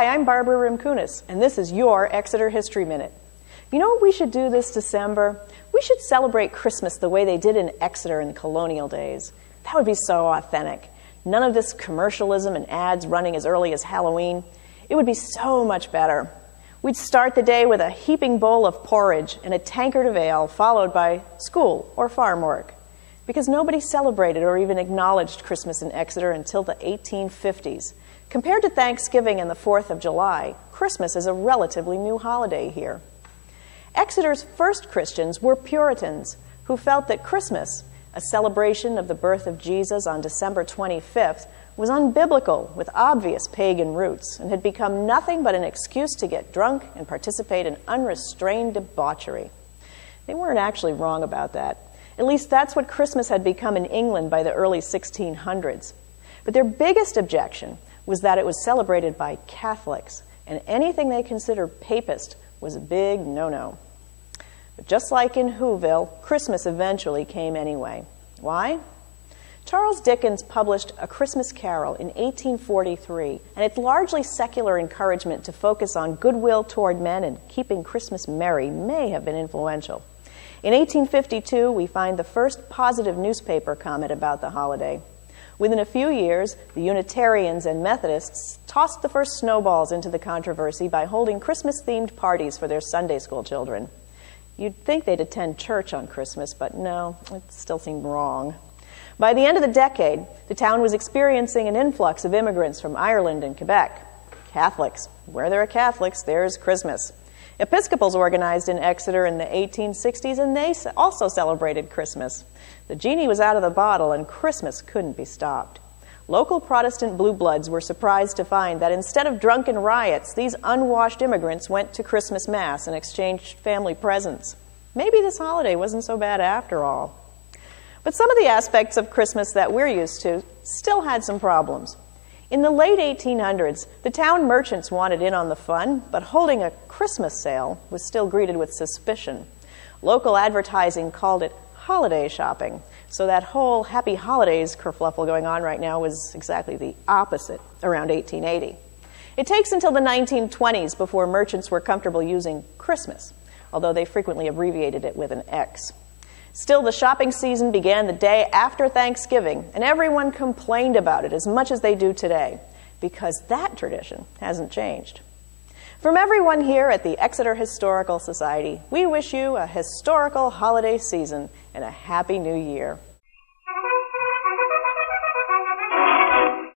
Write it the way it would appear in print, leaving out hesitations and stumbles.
Hi, I'm Barbara Rimkunis, and this is your Exeter History Minute. You know what we should do this December? We should celebrate Christmas the way they did in Exeter in colonial days. That would be so authentic. None of this commercialism and ads running as early as Halloween. It would be so much better. We'd start the day with a heaping bowl of porridge and a tankard of ale, followed by school or farm work. Because nobody celebrated or even acknowledged Christmas in Exeter until the 1850s. Compared to Thanksgiving and the 4th of July, Christmas is a relatively new holiday here. Exeter's first Christians were Puritans who felt that Christmas, a celebration of the birth of Jesus on December 25th, was unbiblical with obvious pagan roots and had become nothing but an excuse to get drunk and participate in unrestrained debauchery. They weren't actually wrong about that. At least that's what Christmas had become in England by the early 1600s. But their biggest objection was that it was celebrated by Catholics, and anything they considered papist was a big no-no. But just like in Whoville, Christmas eventually came anyway. Why? Charles Dickens published A Christmas Carol in 1843, and its largely secular encouragement to focus on goodwill toward men and keeping Christmas merry may have been influential. In 1852, we find the first positive newspaper comment about the holiday. Within a few years, the Unitarians and Methodists tossed the first snowballs into the controversy by holding Christmas-themed parties for their Sunday school children. You'd think they'd attend church on Christmas, but no, it still seemed wrong. By the end of the decade, the town was experiencing an influx of immigrants from Ireland and Quebec. Catholics. Where there are Catholics, there's Christmas. Episcopals organized in Exeter in the 1860s, and they also celebrated Christmas. The genie was out of the bottle, and Christmas couldn't be stopped. Local Protestant blue bloods were surprised to find that instead of drunken riots, these unwashed immigrants went to Christmas Mass and exchanged family presents. Maybe this holiday wasn't so bad after all. But some of the aspects of Christmas that we're used to still had some problems. In the late 1800s, the town merchants wanted in on the fun, but holding a Christmas sale was still greeted with suspicion. Local advertising called it holiday shopping, so that whole happy holidays kerfluffle going on right now was exactly the opposite around 1880. It takes until the 1920s before merchants were comfortable using Christmas, although they frequently abbreviated it with an X. Still, the shopping season began the day after Thanksgiving, and everyone complained about it as much as they do today, because that tradition hasn't changed. From everyone here at the Exeter Historical Society, we wish you a historical holiday season and a Happy New Year.